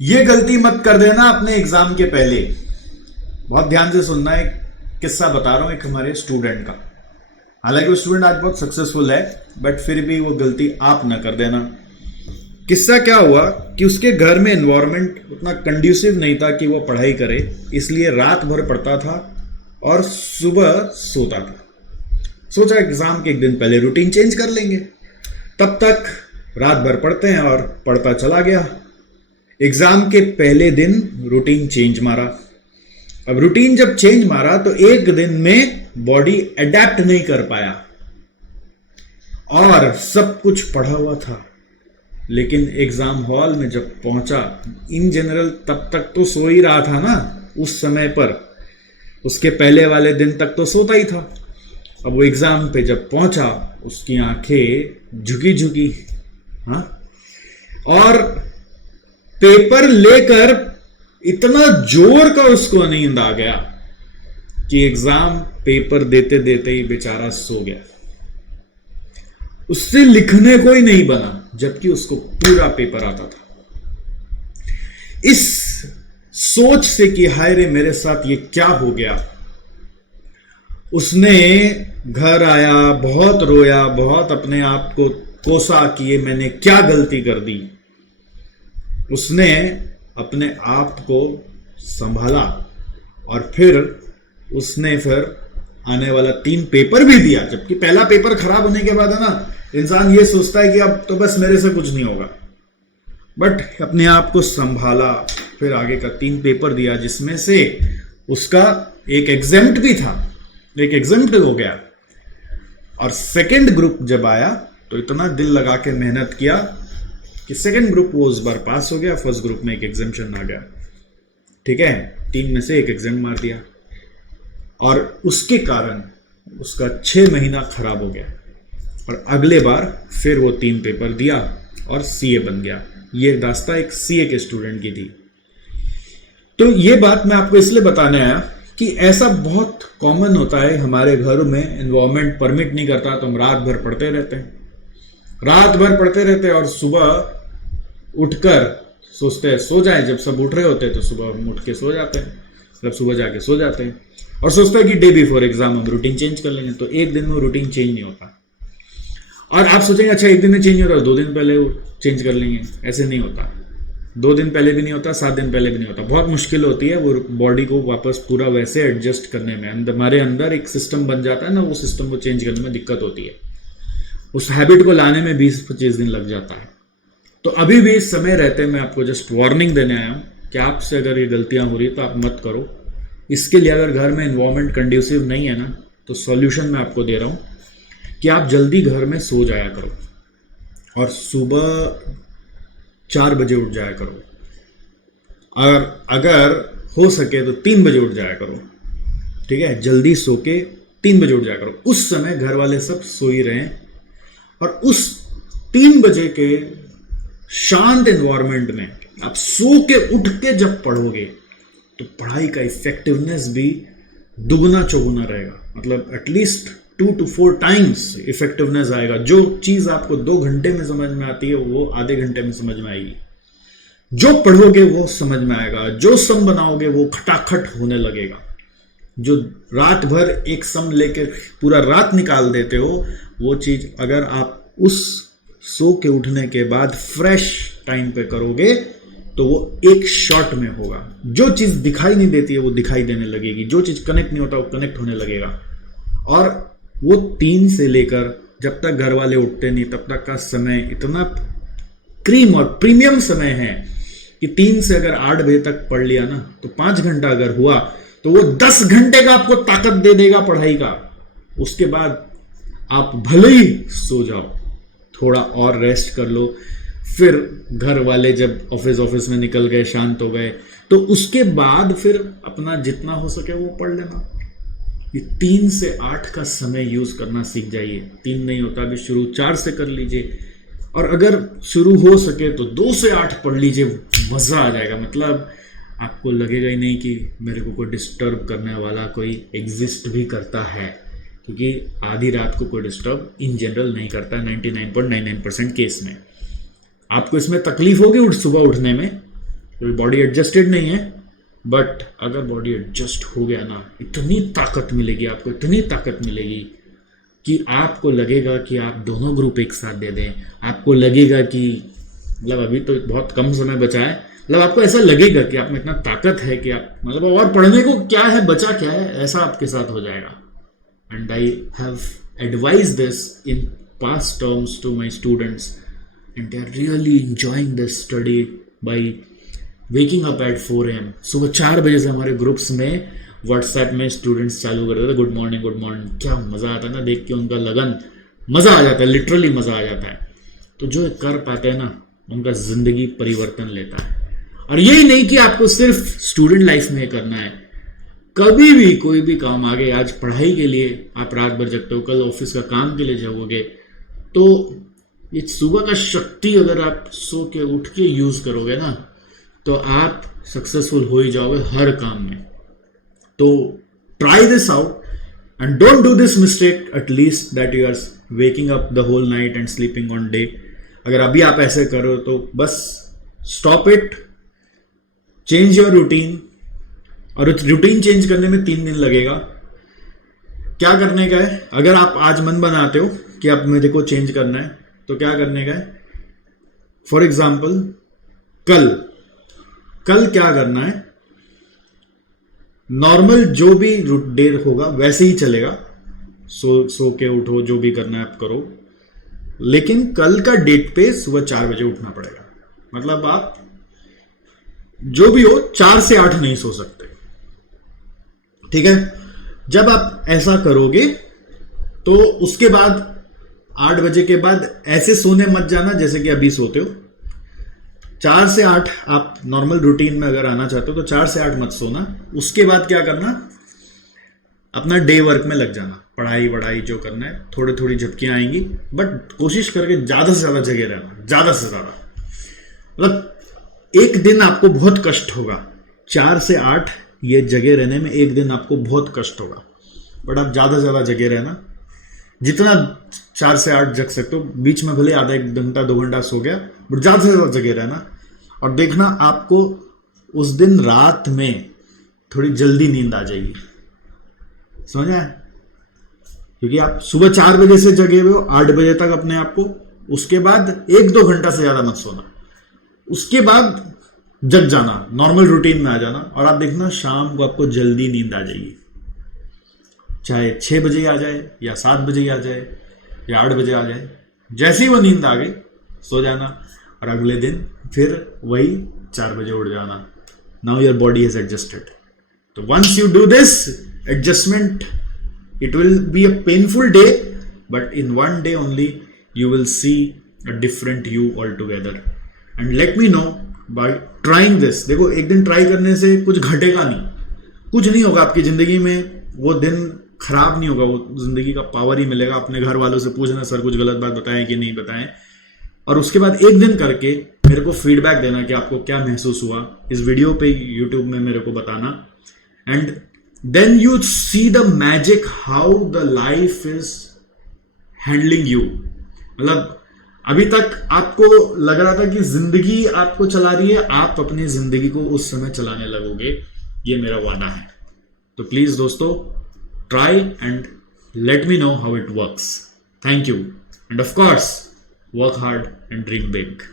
ये गलती मत कर देना अपने एग्जाम के पहले। बहुत ध्यान से सुनना, एक किस्सा बता रहा हूं एक हमारे स्टूडेंट का। हालांकि वो स्टूडेंट आज बहुत सक्सेसफुल है, बट फिर भी वो गलती आप ना कर देना। किस्सा क्या हुआ कि उसके घर में एनवायरनमेंट उतना कंड्यूसिव नहीं था कि वो पढ़ाई करे, इसलिए रात भर पढ़ता था और सुबह सोता था। सोचा एग्जाम के एक दिन पहले रूटीन चेंज कर लेंगे। तब तक रात भर पढ़ते हैं और पढ़ता चला गया। एग्जाम के पहले दिन रूटीन चेंज मारा। अब रूटीन जब चेंज मारा तो एक दिन में बॉडी अडेप्ट नहीं कर पाया और सब कुछ पढ़ा हुआ था, लेकिन एग्जाम हॉल में जब पहुंचा, इन जनरल तब तक तो सो ही रहा था ना उस समय पर, उसके पहले वाले दिन तक तो सोता ही था। अब वो एग्जाम पे जब पहुंचा, उसकी आंखें झुकी झुकी, हाँ, और पेपर लेकर इतना जोर का उसको नींद आ गया कि एग्जाम पेपर देते देते ही बेचारा सो गया। उससे लिखने को ही नहीं बना, जबकि उसको पूरा पेपर आता था। इस सोच से कि हाय रे मेरे साथ ये क्या हो गया, उसने घर आया, बहुत रोया, बहुत अपने आप को कोसा कि ये मैंने क्या गलती कर दी। उसने अपने आप को संभाला और फिर आने वाला 3 पेपर भी दिया। जबकि पहला पेपर खराब होने के बाद है ना, इंसान ये सोचता है कि अब तो बस मेरे से कुछ नहीं होगा, बट अपने आप को संभाला, फिर आगे का 3 पेपर दिया, जिसमें से उसका एक एग्जेम्प्ट भी था, एक एग्जेम्प्ट हो गया। और सेकंड ग्रुप जब आया तो इतना दिल लगा के मेहनत किया कि सेकंड ग्रुप वो उस बार पास हो गया, फर्स्ट ग्रुप में एक एग्जाम्शन आ गया। ठीक है, 3 में से एक एग्जाम मार दिया और उसके कारण उसका 6 महीना खराब हो गया और अगले बार फिर वो 3 पेपर दिया और सीए बन गया। ये रास्ता एक सीए के स्टूडेंट की थी। तो ये बात मैं आपको इसलिए बताने आया कि ऐसा बहुत कॉमन होता है हमारे घरों में। एनवायरमेंट परमिट नहीं करता तो हम रात भर पढ़ते रहते हैं, रात भर पढ़ते रहते हैं और सुबह उठकर सोचते हैं सो जाए। जब सब उठ रहे होते हैं तो सुबह हम उठ के सो जाते हैं, मतलब सुबह जाके सो जाते हैं और सोचते हैं कि डे बिफोर एग्जाम हम रूटीन चेंज कर लेंगे। तो एक दिन में रूटीन चेंज नहीं होता। और आप सोचेंगे अच्छा एक दिन में चेंज नहीं होता, 2 दिन पहले चेंज कर लेंगे। ऐसे नहीं होता, 2 दिन पहले भी नहीं होता, 7 दिन पहले भी नहीं होता। बहुत मुश्किल होती है वो बॉडी को वापस पूरा वैसे एडजस्ट करने में। हमारे अंदर एक सिस्टम बन जाता है ना, वो सिस्टम को चेंज करने में दिक्कत होती है। उस हैबिट को लाने में 20-25 दिन लग जाता है। तो अभी भी समय रहते मैं आपको जस्ट वार्निंग देने आया हूं कि आपसे अगर ये गलतियां हो रही तो आप मत करो। इसके लिए अगर घर में एनवायरनमेंट कंड्यूसिव नहीं है ना, तो सॉल्यूशन मैं आपको दे रहा हूं कि आप जल्दी घर में सो जाया करो और सुबह 4 बजे उठ जाया करो। और अगर हो सके तो 3 बजे उठ जाया करो। ठीक है, जल्दी सो के 3 बजे उठ जाया करो। उस समय घर वाले सब सो ही रहे हैं और उस 3 बजे के शांत एनवायरनमेंट में आप सो के उठ के जब पढ़ोगे तो पढ़ाई का इफेक्टिवनेस भी दुगना चौगुना रहेगा। मतलब एटलीस्ट 2 to 4 टाइम्स इफेक्टिवनेस आएगा। जो चीज आपको 2 घंटे में समझ में आती है वो आधे घंटे में समझ में आएगी। जो पढ़ोगे वो समझ में आएगा, जो सम बनाओगे वो खटाखट होने लगेगा। जो रात भर एक सम लेके पूरा रात निकाल देते हो, वो चीज अगर आप उस सो के उठने के बाद फ्रेश टाइम पे करोगे तो वो एक शॉट में होगा। जो चीज दिखाई नहीं देती है वो दिखाई देने लगेगी, जो चीज कनेक्ट नहीं होता वो कनेक्ट होने लगेगा। और वो 3 से लेकर जब तक घर वाले उठते नहीं तब तक का समय इतना क्रीम और प्रीमियम समय है कि 3 से अगर 8 बजे तक पढ़ लिया ना तो 5 घंटा अगर हुआ तो वो 10 घंटे का आपको ताकत दे देगा पढ़ाई का। उसके बाद आप भले ही सो जाओ, थोड़ा और रेस्ट कर लो, फिर घर वाले जब ऑफिस में निकल गए, शांत हो गए, तो उसके बाद फिर अपना जितना हो सके वो पढ़ लेना। ये 3 से 8 का समय यूज करना सीख जाइए। 3 नहीं होता भी शुरू 4 से कर लीजिए और अगर शुरू हो सके तो 2 से 8 पढ़ लीजिए। मजा आ जाएगा। मतलब आपको लगेगा ही नहीं कि मेरे को कोई डिस्टर्ब करने वाला कोई एग्जिस्ट भी करता है, क्योंकि आधी रात को कोई डिस्टर्ब इन जनरल नहीं करता 99.99% केस में। आपको इसमें तकलीफ होगी सुबह उठने में, क्योंकि बॉडी एडजस्टेड नहीं है, बट अगर बॉडी एडजस्ट हो गया ना, इतनी ताकत मिलेगी आपको, इतनी ताकत मिलेगी कि आपको लगेगा कि आप दोनों ग्रुप एक साथ दे दें। आपको लगेगा कि मतलब अभी तो बहुत कम समय बचा है, मतलब आपको ऐसा लगेगा कि आप में इतना ताकत है कि आप मतलब और पढ़ने को क्या है, बचा क्या है, ऐसा आपके साथ हो जाएगा। And I have advise this in past terms to my students and they are really enjoying this study by waking up at 4 AM। सुबह 4 बजे से हमारे ग्रुप्स में व्हाट्सएप में स्टूडेंट्स चालू कर देते थे, गुड मॉर्निंग गुड मॉर्निंग। क्या मज़ा आता है ना देख के उनका लगन, मज़ा आ जाता है, लिटरली मज़ा आ जाता है। तो जो कर पाते हैं ना, उनका ज़िंदगी परिवर्तन लेता है। और यही नहीं कि आपको सिर्फ स्टूडेंट लाइफ में करना है, कभी भी कोई भी काम आगे, आज पढ़ाई के लिए आप रात भर जगते हो, कल ऑफिस का काम के लिए जाओगे, तो ये सुबह का शक्ति अगर आप सो के उठ के यूज़ करोगे ना, तो आप सक्सेसफुल हो ही जाओगे हर काम में। तो try this out and don't do this mistake at least that you are waking up the whole night and sleeping on day. अगर अभी आप ऐसे करो तो बस stop it, change your routine. और रूटीन चेंज करने में 3 दिन लगेगा। क्या करने का है, अगर आप आज मन बनाते हो कि अब मेरे को चेंज करना है, तो क्या करने का है, फॉर एग्जाम्पल कल क्या करना है, नॉर्मल जो भी डे होगा वैसे ही चलेगा, सो के उठो, जो भी करना है आप करो, लेकिन कल का डेट पे सुबह 4 बजे उठना पड़ेगा। मतलब आप जो भी हो 4 से 8 नहीं सो सकते, ठीक है। जब आप ऐसा करोगे तो उसके बाद 8 बजे के बाद ऐसे सोने मत जाना जैसे कि अभी सोते हो। 4 से 8 आप नॉर्मल रूटीन में अगर आना चाहते हो तो 4 से 8 मत सोना। उसके बाद क्या करना, अपना डे वर्क में लग जाना, पढ़ाई वढ़ाई जो करना है, थोड़ी थोड़ी झपकियां आएंगी, बट कोशिश करके ज्यादा से ज्यादा जगह रहना, ज्यादा से ज्यादा। मतलब एक दिन आपको बहुत कष्ट होगा, 4 से 8 ये जगह रहने में एक दिन आपको बहुत कष्ट होगा, बट आप ज्यादा से ज्यादा जगह रहना, जितना 4 से 8 जग सकते हो। बीच में भले आधा 1 घंटा 2 घंटा सो गया, बट ज्यादा से ज्यादा जगह रहना। और देखना आपको उस दिन रात में थोड़ी जल्दी नींद आ जाएगी, समझ आया? क्योंकि आप सुबह 4 बजे से जगे हुए हो 8 बजे तक अपने आप को, उसके बाद 1-2 घंटा से ज्यादा मत सोना, उसके बाद जग जाना, नॉर्मल रूटीन में आ जाना, और आप देखना शाम को आपको जल्दी नींद आ जाएगी। चाहे 6 बजे आ जाए या 7 बजे आ जाए या 8 बजे आ जाए, जैसे ही वो नींद आ गई सो जाना, और अगले दिन फिर वही 4 बजे उठ जाना। Now your body is adjusted. तो once you do this adjustment, it will be a painful day, but in one day only you will see a different you altogether. And let me know by trying this. देखो, एक दिन try करने से कुछ घटेगा नहीं, कुछ नहीं होगा आपकी जिंदगी में, वो दिन खराब नहीं होगा, वो जिंदगी का पावर ही मिलेगा। अपने घर वालों से पूछना, सर कुछ गलत बात बताएं कि नहीं बताएं, और उसके बाद एक दिन करके मेरे को फीडबैक देना कि आपको क्या महसूस हुआ। इस वीडियो पे यूट्यूब में मेरे को बताना, and then you see the magic how the life is handling you. मतलब अभी तक आपको लग रहा था कि जिंदगी आपको चला रही है, आप अपनी जिंदगी को उस समय चलाने लगोगे, ये मेरा वादा है। तो प्लीज दोस्तों, try and let me know how it works. Thank you, and of course, work hard and dream big.